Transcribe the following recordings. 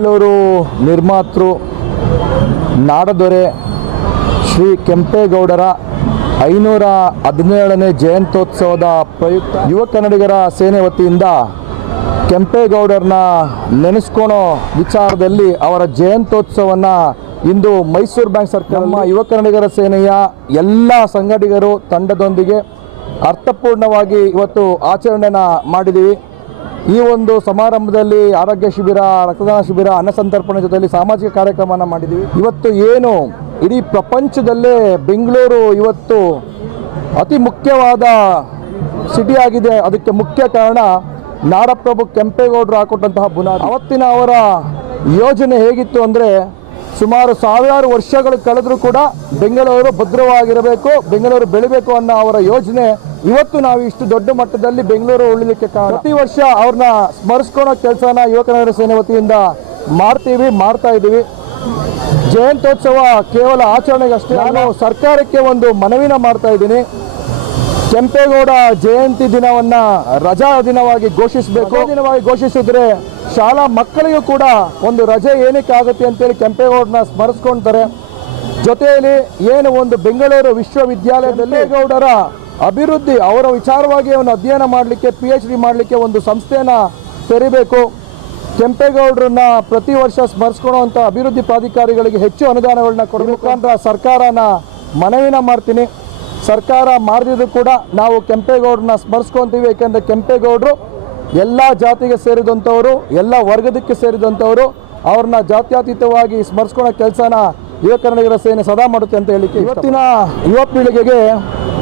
ಬೆಂಗಳೂರು ನಿರ್ಮಾತೃ ನಾಡದೊರೆ ಶ್ರೀ ಕೆಂಪೇಗೌಡರ 517ನೇ ಜಯಂತ್ಯೋತ್ಸವದ ಪ್ರಯುಕ್ತ ಯುವ ಕನ್ನಡಿಗರ ಸೇನೆ ವತಿಯಿಂದ ಕೆಂಪೇಗೌಡರನ್ನ ನೆನೆಸ್ಕೊಳೋ ವಿಚಾರದಲ್ಲಿ ಅವರ ಜಯಂತ್ಯೋತ್ಸವವನ್ನು ಇಂದು ಮೈಸೂರು ಬ್ಯಾಂಕ್ ಸರ್ಕಲ್ ನಮ್ಮ ಯುವ ಕನ್ನಡಿಗರ ಸೇನೆಯ ಎಲ್ಲ ಸಂಘಟಕರು ತಂಡದೊಂದಿಗೆ ಅರ್ಥಪೂರ್ಣವಾಗಿ ಇವತ್ತು ಆಚರಣೆನ ಮಾಡಿದ್ದೀವಿ. ಈ ಒಂದು ಸಮಾರಂಭದಲ್ಲಿ ಆರೋಗ್ಯ ಶಿಬಿರ, ರಕ್ತದಾನ ಶಿಬಿರ, ಅನ್ನ ಸಂತರ್ಪಣೆ ಜೊತೆಯಲ್ಲಿ ಸಾಮಾಜಿಕ ಕಾರ್ಯಕ್ರಮನ ಮಾಡಿದ್ದೀವಿ. ಇವತ್ತು ಏನು ಇಡೀ ಪ್ರಪಂಚದಲ್ಲೇ ಬೆಂಗಳೂರು ಇವತ್ತು ಅತಿ ಮುಖ್ಯವಾದ ಸಿಟಿ ಆಗಿದೆ. ಅದಕ್ಕೆ ಮುಖ್ಯ ಕಾರಣ ನಾಡಪ್ರಭು ಕೆಂಪೇಗೌಡರು ಹಾಕೊಟ್ಟಂತಹ ಬುನಾದಿ. ಅವತ್ತಿನ ಅವರ ಯೋಜನೆ ಹೇಗಿತ್ತು ಅಂದರೆ, ಸುಮಾರು 1000 ವರ್ಷಗಳು ಕಳೆದರೂ ಕೂಡ ಬೆಂಗಳೂರು ಭದ್ರವಾಗಿರಬೇಕು, ಬೆಂಗಳೂರು ಬೆಳಿಬೇಕು ಅನ್ನೋ ಅವರ ಯೋಜನೆ ಇವತ್ತು ನಾವು ಇಷ್ಟು ದೊಡ್ಡ ಮಟ್ಟದಲ್ಲಿ ಬೆಂಗಳೂರು ಉಳಿಲಿಕ್ಕೆ ಕಾರಣ. ಪ್ರತಿ ವರ್ಷ ಅವ್ರನ್ನ ಸ್ಮರಿಸ್ಕೊಳ್ಳೋ ಕೆಲಸನ ಯುವ ಕನ್ನಡಿಗರ ಸೇನೆ ವತಿಯಿಂದ ಮಾಡ್ತಾ ಇದ್ದೀವಿ. ಜಯಂತ್ಯೋತ್ಸವ ಕೇವಲ ಆಚರಣೆಗಷ್ಟೇ. ನಾನು ಸರ್ಕಾರಕ್ಕೆ ಒಂದು ಮನವಿನ ಮಾಡ್ತಾ ಇದ್ದೀನಿ. ಕೆಂಪೇಗೌಡ ಜಯಂತಿ ದಿನವನ್ನ ರಜಾ ದಿನವಾಗಿ ಘೋಷಿಸಬೇಕು. ದಿನವಾಗಿ ಘೋಷಿಸಿದ್ರೆ ಶಾಲಾ ಮಕ್ಕಳಿಗೂ ಕೂಡ ಒಂದು ರಜೆ ಏನಕ್ಕೆ ಆಗುತ್ತೆ ಅಂತೇಳಿ ಕೆಂಪೇಗೌಡರನ್ನ ಸ್ಮರಿಸ್ಕೊಳ್ತಾರೆ. ಜೊತೆಯಲ್ಲಿ ಏನು ಒಂದು ಬೆಂಗಳೂರು ವಿಶ್ವವಿದ್ಯಾಲಯದಲ್ಲಿ ಗೌಡರ ಅಭಿವೃದ್ಧಿ, ಅವರ ವಿಚಾರವಾಗಿ ಒಂದು ಅಧ್ಯಯನ ಮಾಡಲಿಕ್ಕೆ, PhD ಮಾಡಲಿಕ್ಕೆ ಒಂದು ಸಂಸ್ಥೆಯನ್ನು ತೆರಿಬೇಕು. ಕೆಂಪೇಗೌಡರನ್ನ ಪ್ರತಿ ವರ್ಷ ಸ್ಮರಿಸ್ಕೊಳ್ಳುವಂಥ ಅಭಿವೃದ್ಧಿ ಪ್ರಾಧಿಕಾರಿಗಳಿಗೆ ಹೆಚ್ಚು ಅನುದಾನಗಳನ್ನ ಕೊಡಬೇಕು ಮುಖಾಂತರ ಸರ್ಕಾರನ ಮನವಿನ ಮಾಡ್ತೀನಿ. ಸರ್ಕಾರ ಮಾಡಿದ್ರು ಕೂಡ ನಾವು ಕೆಂಪೇಗೌಡರನ್ನ ಸ್ಮರಿಸ್ಕೊತೀವಿ. ಏಕೆಂದರೆ ಕೆಂಪೇಗೌಡರು ಎಲ್ಲ ಜಾತಿಗೆ ಸೇರಿದಂಥವರು, ಎಲ್ಲ ವರ್ಗದಕ್ಕೆ ಸೇರಿದಂಥವರು. ಅವ್ರನ್ನ ಜಾತ್ಯತೀತವಾಗಿ ಸ್ಮರಿಸ್ಕೊಳ್ಳೋ ಕೆಲಸನ ಯುವ ಕನ್ನಡಿಗರ ಸೇನೆ ಸದಾ ಮಾಡುತ್ತೆ ಅಂತ ಹೇಳಿಕೆ. ಇವತ್ತಿನ ಯುವ ಪೀಳಿಗೆಗೆ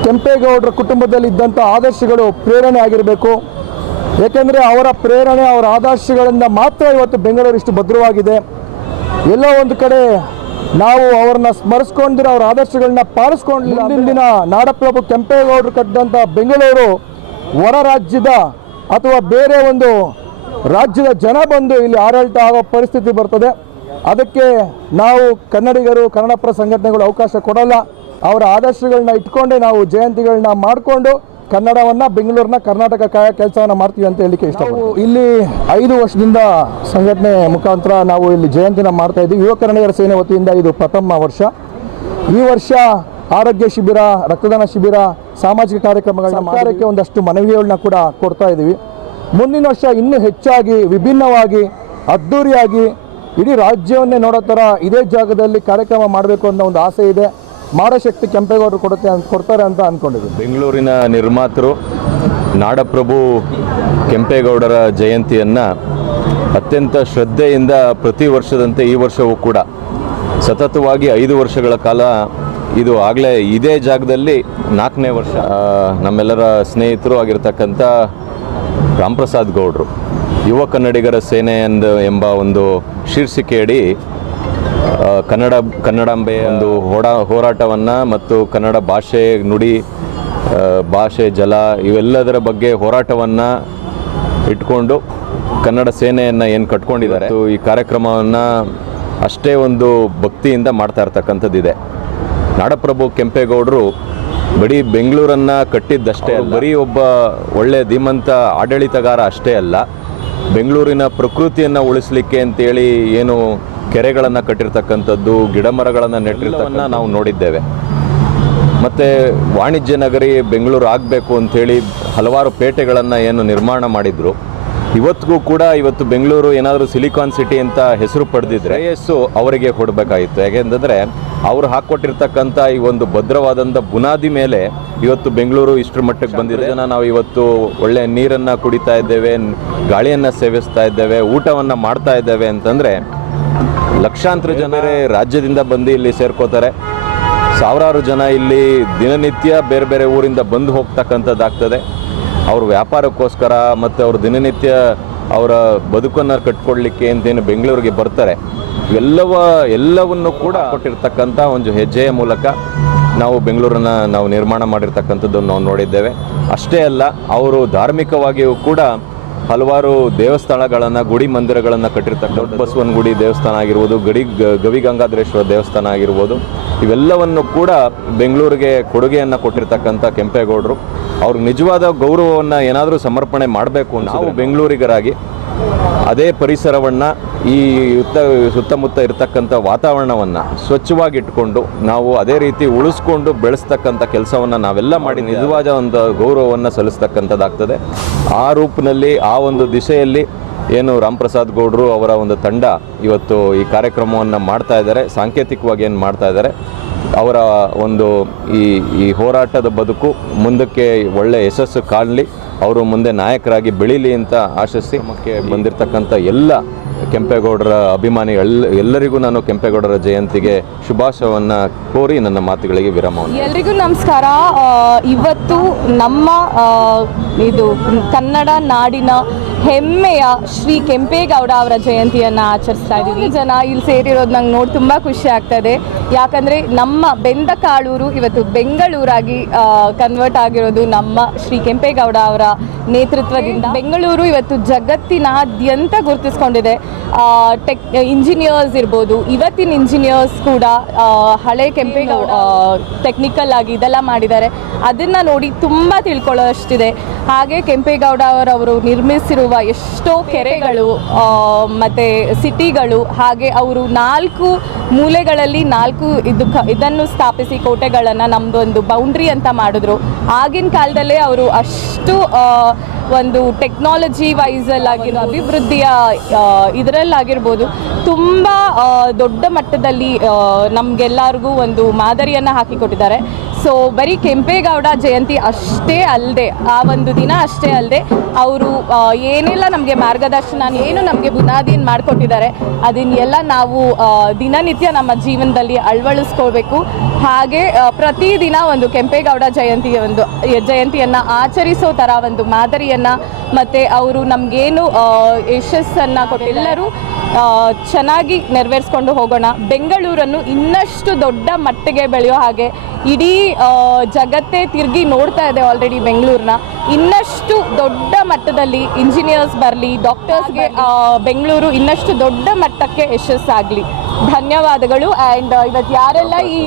ಕೆಂಪೇಗೌಡರ ಕುಟುಂಬದಲ್ಲಿ ಇದ್ದಂಥ ಆದರ್ಶಗಳು ಪ್ರೇರಣೆ ಆಗಿರಬೇಕು. ಏಕೆಂದರೆ ಅವರ ಪ್ರೇರಣೆ, ಅವರ ಆದರ್ಶಗಳಿಂದ ಮಾತ್ರ ಇವತ್ತು ಬೆಂಗಳೂರು ಇಷ್ಟು ಭದ್ರವಾಗಿದೆ. ಎಲ್ಲೋ ಒಂದು ಕಡೆ ನಾವು ಅವ್ರನ್ನ ಸ್ಮರಿಸ್ಕೊಂಡಿರೋ ಅವ್ರ ಆದರ್ಶಗಳನ್ನ ಪಾಲಿಸ್ಕೊಂಡಿಲ್ಲ. ಹಿಂದಿನ ನಾಡಪ್ರಭು ಕೆಂಪೇಗೌಡರು ಕಟ್ಟಿದಂಥ ಬೆಂಗಳೂರು ಹೊರ ರಾಜ್ಯದ ಅಥವಾ ಬೇರೆ ಒಂದು ರಾಜ್ಯದ ಜನ ಬಂದು ಇಲ್ಲಿ ಆಡಳಿತ ಆಗೋ ಪರಿಸ್ಥಿತಿ ಬರ್ತದೆ. ಅದಕ್ಕೆ ನಾವು ಕನ್ನಡಿಗರು, ಕನ್ನಡಪರ ಸಂಘಟನೆಗಳು ಅವಕಾಶ ಕೊಡಲ್ಲ. ಅವರ ಆದರ್ಶಗಳನ್ನ ಇಟ್ಕೊಂಡೇ ನಾವು ಜಯಂತಿಗಳನ್ನ ಮಾಡಿಕೊಂಡು ಕನ್ನಡವನ್ನು, ಬೆಂಗಳೂರನ್ನ, ಕರ್ನಾಟಕ ಕಾಯೋ ಕೆಲಸವನ್ನು ಮಾಡ್ತೀವಿ ಅಂತ ಹೇಳಲಿಕ್ಕೆ ಇಷ್ಟಪಡ್ತೀವಿ. ಇಲ್ಲಿ 5 ವರ್ಷದಿಂದ ಸಂಘಟನೆ ಮುಖಾಂತರ ನಾವು ಇಲ್ಲಿ ಜಯಂತಿನ ಮಾಡ್ತಾ ಇದ್ದೀವಿ. ಯುವ ಕನ್ನಡಿಗರ ಸೇನೆ ವತಿಯಿಂದ ಇದು ಪ್ರಥಮ ವರ್ಷ. ಈ ವರ್ಷ ಆರೋಗ್ಯ ಶಿಬಿರ, ರಕ್ತದಾನ ಶಿಬಿರ, ಸಾಮಾಜಿಕ ಕಾರ್ಯಕ್ರಮಗಳನ್ನ ಮಾಡೋಕ್ಕೆ ಒಂದಷ್ಟು ಮನವಿಗಳನ್ನ ಕೂಡ ಕೊಡ್ತಾ ಇದ್ದೀವಿ. ಮುಂದಿನ ವರ್ಷ ಇನ್ನೂ ಹೆಚ್ಚಾಗಿ, ವಿಭಿನ್ನವಾಗಿ, ಅದ್ಧೂರಿಯಾಗಿ ಇಡೀ ರಾಜ್ಯವನ್ನೇ ನೋಡೋ ಥರ ಇದೇ ಜಾಗದಲ್ಲಿ ಕಾರ್ಯಕ್ರಮ ಮಾಡಬೇಕು ಅನ್ನೋ ಒಂದು ಆಸೆ ಇದೆ. ಮಾಡೋ ಶಕ್ತಿ ಕೆಂಪೇಗೌಡರು ಕೊಡ್ತಾರೆ ಅಂತ ಅಂದ್ಕೊಂಡಿದ್ದೀವಿ. ಬೆಂಗಳೂರಿನ ನಿರ್ಮಾತೃ ನಾಡಪ್ರಭು ಕೆಂಪೇಗೌಡರ ಜಯಂತಿಯನ್ನು ಅತ್ಯಂತ ಶ್ರದ್ಧೆಯಿಂದ ಪ್ರತಿ ವರ್ಷದಂತೆ ಈ ವರ್ಷವೂ ಕೂಡ ಸತತವಾಗಿ 5 ವರ್ಷಗಳ ಕಾಲ ಇದು ಆಗಲೇ ಇದೇ ಜಾಗದಲ್ಲಿ 4ನೇ ವರ್ಷ. ನಮ್ಮೆಲ್ಲರ ಸ್ನೇಹಿತರು ಆಗಿರ್ತಕ್ಕಂಥ ರಾಮಪ್ರಸಾದ್ ಗೌಡರು ಯುವ ಕನ್ನಡಿಗರ ಸೇನೆ ಎಂಬ ಒಂದು ಶೀರ್ಷಿಕೆಯಡಿ ಕನ್ನಡಾಂಬೆಯ ಒಂದು ಹೋರಾಟವನ್ನು ಮತ್ತು ಕನ್ನಡ ಭಾಷೆ, ನುಡಿ, ಭಾಷೆ, ಜಲ ಇವೆಲ್ಲದರ ಬಗ್ಗೆ ಹೋರಾಟವನ್ನು ಇಟ್ಕೊಂಡು ಕನ್ನಡ ಸೇನೆಯನ್ನು ಏನು ಕಟ್ಕೊಂಡಿದ್ದಾರೆ, ಈ ಕಾರ್ಯಕ್ರಮವನ್ನು ಅಷ್ಟೇ ಒಂದು ಭಕ್ತಿಯಿಂದ ಮಾಡ್ತಾ ಇರ್ತಕ್ಕಂಥದ್ದಿದೆ. ನಾಡಪ್ರಭು ಕೆಂಪೇಗೌಡರು ಬರೀ ಬೆಂಗಳೂರನ್ನು ಕಟ್ಟಿದ್ದಷ್ಟೇ ಅಲ್ಲ, ಬರೀ ಒಬ್ಬ ಒಳ್ಳೆಯ ಧೀಮಂತ ಆಡಳಿತಗಾರ ಅಷ್ಟೇ ಅಲ್ಲ, ಬೆಂಗಳೂರಿನ ಪ್ರಕೃತಿಯನ್ನು ಉಳಿಸಲಿಕ್ಕೆ ಅಂತೇಳಿ ಏನು ಕೆರೆಗಳನ್ನು ಕಟ್ಟಿರ್ತಕ್ಕಂಥದ್ದು, ಗಿಡ ಮರಗಳನ್ನು ನೆಟ್ಟಿರ್ತಕ್ಕಂಥ ನಾವು ನೋಡಿದ್ದೇವೆ. ಮತ್ತು ವಾಣಿಜ್ಯ ನಗರಿ ಬೆಂಗಳೂರು ಆಗಬೇಕು ಅಂಥೇಳಿ ಹಲವಾರು ಪೇಟೆಗಳನ್ನು ಏನು ನಿರ್ಮಾಣ ಮಾಡಿದರು. ಇವತ್ತಿಗೂ ಕೂಡ ಇವತ್ತು ಬೆಂಗಳೂರು ಏನಾದರೂ ಸಿಲಿಕಾನ್ ಸಿಟಿ ಅಂತ ಹೆಸರು ಪಡೆದಿದ್ರೆ ಅವರಿಗೆ ಕೊಡಬೇಕಾಗಿತ್ತು. ಯಾಕೆಂತಂದರೆ ಅವರು ಹಾಕ್ಕೊಟ್ಟಿರ್ತಕ್ಕಂಥ ಈ ಒಂದು ಭದ್ರವಾದಂಥ ಬುನಾದಿ ಮೇಲೆ ಇವತ್ತು ಬೆಂಗಳೂರು ಇಷ್ಟರ ಮಟ್ಟಕ್ಕೆ ಬಂದಿದೆ. ನಾವು ಇವತ್ತು ಒಳ್ಳೆಯ ನೀರನ್ನು ಕುಡಿತಾ ಇದ್ದೇವೆ, ಗಾಳಿಯನ್ನು ಸೇವಿಸ್ತಾ ಇದ್ದೇವೆ, ಊಟವನ್ನು ಮಾಡ್ತಾ ಇದ್ದೇವೆ ಅಂತಂದರೆ ಲಕ್ಷಾಂತರ ಜನರೇ ರಾಜ್ಯದಿಂದ ಬಂದು ಇಲ್ಲಿ ಸೇರ್ಕೋತಾರೆ. ಸಾವಿರಾರು ಜನ ಇಲ್ಲಿ ದಿನನಿತ್ಯ ಬೇರೆ ಬೇರೆ ಊರಿಂದ ಬಂದು ಹೋಗ್ತಕ್ಕಂಥದ್ದಾಗ್ತದೆ. ಅವ್ರ ವ್ಯಾಪಾರಕ್ಕೋಸ್ಕರ ಮತ್ತು ಅವ್ರ ದಿನನಿತ್ಯ ಅವರ ಬದುಕನ್ನು ಕಟ್ಕೊಡ್ಲಿಕ್ಕೆ ಅಂತೇನು ಬೆಂಗಳೂರಿಗೆ ಬರ್ತಾರೆ. ಎಲ್ಲವನ್ನು ಕೂಡ ಕೊಟ್ಟಿರ್ತಕ್ಕಂಥ ಒಂದು ಹೆಜ್ಜೆಯ ಮೂಲಕ ನಾವು ಬೆಂಗಳೂರನ್ನು ನಾವು ನಿರ್ಮಾಣ ಮಾಡಿರ್ತಕ್ಕಂಥದ್ದನ್ನು ನಾವು ನೋಡಿದ್ದೇವೆ. ಅಷ್ಟೇ ಅಲ್ಲ, ಅವರು ಧಾರ್ಮಿಕವಾಗಿಯೂ ಕೂಡ ಹಲವಾರು ದೇವಸ್ಥಾನಗಳನ್ನು, ಗುಡಿ ಮಂದಿರಗಳನ್ನು ಕಟ್ಟಿರ್ತಕ್ಕಂಥ ಬಸವನ ಗುಡಿ ದೇವಸ್ಥಾನ ಆಗಿರ್ಬೋದು, ಗವಿಗಂಗಾಧರೇಶ್ವರ ದೇವಸ್ಥಾನ ಆಗಿರ್ಬೋದು, ಇವೆಲ್ಲವನ್ನು ಕೂಡ ಬೆಂಗಳೂರಿಗೆ ಕೊಡುಗೆಯನ್ನು ಕೊಟ್ಟಿರ್ತಕ್ಕಂಥ ಕೆಂಪೇಗೌಡರು. ಅವ್ರಿಗೆ ನಿಜವಾದ ಗೌರವವನ್ನು ಏನಾದರೂ ಸಮರ್ಪಣೆ ಮಾಡಬೇಕು. ನಾವು ಬೆಂಗಳೂರಿಗರಾಗಿ ಅದೇ ಪರಿಸರವನ್ನು ಈ ಸುತ್ತಮುತ್ತ ಇರತಕ್ಕಂಥ ವಾತಾವರಣವನ್ನು ಸ್ವಚ್ಛವಾಗಿಟ್ಕೊಂಡು ನಾವು ಅದೇ ರೀತಿ ಉಳಿಸ್ಕೊಂಡು ಬೆಳೆಸ್ತಕ್ಕಂಥ ಕೆಲಸವನ್ನು ನಾವೆಲ್ಲ ಮಾಡಿ ನಿಜವಾದ ಒಂದು ಗೌರವವನ್ನು ಸಲ್ಲಿಸ್ತಕ್ಕಂಥದ್ದಾಗ್ತದೆ. ಆ ರೂಪಿನಲ್ಲಿ ಆ ಒಂದು ದಿಶೆಯಲ್ಲಿ ಏನು ರಾಮಪ್ರಸಾದ್ ಗೌಡರು ಅವರ ಒಂದು ತಂಡ ಇವತ್ತು ಈ ಕಾರ್ಯಕ್ರಮವನ್ನು ಮಾಡ್ತಾ ಇದ್ದಾರೆ, ಸಾಂಕೇತಿಕವಾಗಿ ಏನು ಮಾಡ್ತಾ ಇದ್ದಾರೆ. ಅವರ ಒಂದು ಈ ಹೋರಾಟದ ಬದುಕು ಮುಂದಕ್ಕೆ ಒಳ್ಳೆಯ ಯಶಸ್ಸು ಕಾಣಲಿ, ಅವರು ಮುಂದೆ ನಾಯಕರಾಗಿ ಬೆಳೀಲಿ ಅಂತ ಆಶಿಸಿ ನಮಗೆ ಬಂದಿರತಕ್ಕಂಥ ಎಲ್ಲ ಕೆಂಪೇಗೌಡರ ಎಲ್ಲರಿಗೂ ನಾನು ಕೆಂಪೇಗೌಡರ ಜಯಂತಿಗೆ ಶುಭಾಶಯವನ್ನು ಕೋರಿ ನನ್ನ ಮಾತುಗಳಿಗೆ ವಿರಾಮವನ್ನು. ಎಲ್ರಿಗೂ ನಮಸ್ಕಾರ. ಇವತ್ತು ನಮ್ಮ ಇದು ಕನ್ನಡ ನಾಡಿನ ಹೆಮ್ಮೆಯ ಶ್ರೀ ಕೆಂಪೇಗೌಡ ಅವರ ಜಯಂತಿಯನ್ನು ಆಚರಿಸ್ತಾ ಇದ್ದೀವಿ. ಜನ ಇಲ್ಲಿ ಸೇರಿರೋದು ನಂಗೆ ನೋಡಿ ತುಂಬ ಖುಷಿ ಆಗ್ತದೆ. ಯಾಕಂದರೆ ನಮ್ಮ ಬೆಂದಕಾಳೂರು ಇವತ್ತು ಬೆಂಗಳೂರಾಗಿ ಕನ್ವರ್ಟ್ ಆಗಿರೋದು ನಮ್ಮ ಶ್ರೀ ಕೆಂಪೇಗೌಡ ಅವರ ನೇತೃತ್ವದಿಂದ. ಬೆಂಗಳೂರು ಇವತ್ತು ಜಗತ್ತಿನಾದ್ಯಂತ ಗುರುತಿಸ್ಕೊಂಡಿದೆ. ಇಂಜಿನಿಯರ್ಸ್ ಇರ್ಬೋದು, ಇವತ್ತಿನ ಇಂಜಿನಿಯರ್ಸ್ ಕೂಡ ಹಳೆ ಕೆಂಪೇಗೌಡ ಟೆಕ್ನಿಕಲ್ ಆಗಿ ಇದೆಲ್ಲ ಮಾಡಿದ್ದಾರೆ. ಅದನ್ನು ನೋಡಿ ತುಂಬ ತಿಳ್ಕೊಳ್ಳೋಷ್ಟಿದೆ. ಹಾಗೆ ಕೆಂಪೇಗೌಡ ಅವರವರು ನಿರ್ಮಿಸಿರುವ ಎಷ್ಟೋ ಕೆರೆಗಳು ಮತ್ತು ಸಿಟಿಗಳು, ಹಾಗೆ ಅವರು 4 ಮೂಲೆಗಳಲ್ಲಿ 4 ಇದನ್ನು ಸ್ಥಾಪಿಸಿ ಕೋಟೆಗಳನ್ನು ನಮ್ಮದೊಂದು ಬೌಂಡ್ರಿ ಅಂತ ಮಾಡಿದ್ರು. ಆಗಿನ ಕಾಲದಲ್ಲೇ ಅವರು ಅಷ್ಟು ಒಂದು ಟೆಕ್ನಾಲಜಿ ವೈಸಲ್ಲಾಗಿರೋ ಅಭಿವೃದ್ಧಿಯ ಇದರಲ್ಲಾಗಿರ್ಬೋದು ತುಂಬ ದೊಡ್ಡ ಮಟ್ಟದಲ್ಲಿ ನಮಗೆಲ್ಲರಿಗೂ ಒಂದು ಮಾದರಿಯನ್ನು ಹಾಕಿಕೊಟ್ಟಿದ್ದಾರೆ. ಸೊ ಬರೀ ಕೆಂಪೇಗೌಡ ಜಯಂತಿ ಅಷ್ಟೇ ಅಲ್ಲದೆ, ಆ ಒಂದು ದಿನ ಅಷ್ಟೇ ಅಲ್ಲದೆ ಅವರು ಏನೆಲ್ಲ ನಮಗೆ ಮಾರ್ಗದರ್ಶನ, ಏನು ನಮಗೆ ಬುನಾದಿಯನ್ನು ಮಾಡಿಕೊಟ್ಟಿದ್ದಾರೆ, ಅದನ್ನೆಲ್ಲ ನಾವು ದಿನನಿತ್ಯ ನಮ್ಮ ಜೀವನದಲ್ಲಿ ಅಳವಡಿಸ್ಕೋಬೇಕು. ಹಾಗೆ ಪ್ರತಿದಿನ ಒಂದು ಕೆಂಪೇಗೌಡ ಜಯಂತಿಯನ್ನು ಆಚರಿಸೋ ಥರ ಒಂದು ಮಾದರಿಯನ್ನು ಮತ್ತು ಅವರು ನಮಗೇನು ಯಶಸ್ಸನ್ನು ಕೊಟ್ಟೆಲ್ಲರೂ ಚೆನ್ನಾಗಿ ನೆರವೇರಿಸ್ಕೊಂಡು ಹೋಗೋಣ. ಬೆಂಗಳೂರನ್ನು ಇನ್ನಷ್ಟು ದೊಡ್ಡ ಮಟ್ಟಿಗೆ ಬೆಳೆಯೋ ಹಾಗೆ ಇಡೀ ಜಗತ್ತೇ ತಿರುಗಿ ನೋಡ್ತಾ ಇದೆ ಆಲ್ರೆಡಿ ಬೆಂಗಳೂರನ್ನ. ಇನ್ನಷ್ಟು ದೊಡ್ಡ ಮಟ್ಟದಲ್ಲಿ ಇಂಜಿನಿಯರ್ಸ್ ಬರಲಿ, ಡಾಕ್ಟರ್ಸ್ಗೆ ಬೆಂಗಳೂರು ಇನ್ನಷ್ಟು ದೊಡ್ಡ ಮಟ್ಟಕ್ಕೆ ಯಶಸ್ಸಾಗಲಿ. ಧನ್ಯವಾದಗಳು. ಆ್ಯಂಡ್ ಇವತ್ತು ಯಾರೆಲ್ಲ ಈ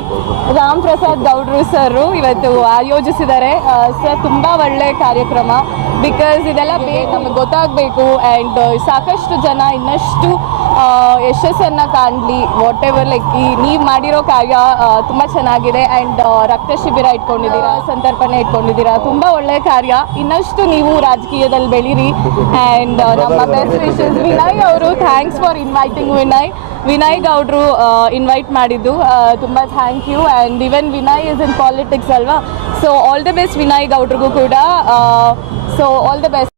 ರಾಮಪ್ರಸಾದ್ ಗೌಡ್ರು ಸರ್ ಇವತ್ತು ಆಯೋಜಿಸಿದ್ದಾರೆ ಸರ್, ತುಂಬ ಒಳ್ಳೆಯ ಕಾರ್ಯಕ್ರಮ. ಬಿಕಾಸ್ ಇದೆಲ್ಲ ನಮಗೆ ಗೊತ್ತಾಗಬೇಕು ಆ್ಯಂಡ್ ಸಾಕಷ್ಟು ಜನ ಇನ್ನಷ್ಟು ಯಶಸ್ಸನ್ನು ಕಾಣಲಿ. ವಾಟ್ ಎವರ್ ಲೈಕ್ ನೀವು ಮಾಡಿರೋ ಕಾರ್ಯ ತುಂಬ ಚೆನ್ನಾಗಿದೆ. ಆ್ಯಂಡ್ ರಕ್ತ ಶಿಬಿರ ಇಟ್ಕೊಂಡಿದ್ದೀರಾ, ಸಂತರ್ಪಣೆ ಇಟ್ಕೊಂಡಿದ್ದೀರಾ, ತುಂಬ ಒಳ್ಳೆಯ ಕಾರ್ಯ. ಇನ್ನಷ್ಟು ನೀವು ರಾಜಕೀಯದಲ್ಲಿ ಬೆಳೀರಿ. ಆ್ಯಂಡ್ ನಮ್ಮ ಬೆಸ್ಟ್ ವಿಶಸ್. ವಿನಯ್ ಅವರು, ಥ್ಯಾಂಕ್ಸ್ ಫಾರ್ ಇನ್ವೈಟಿಂಗ್. ವಿನಯ್ ಗೌಡ್ರು ಇನ್ವೈಟ್ ಮಾಡಿದ್ದು ತುಂಬ thank you. And even Vinay is in politics ಅಲ್ವಾ, so all the best Vinay ಗೌಡ್ರಿಗೂ ಕೂಡ. So all the best.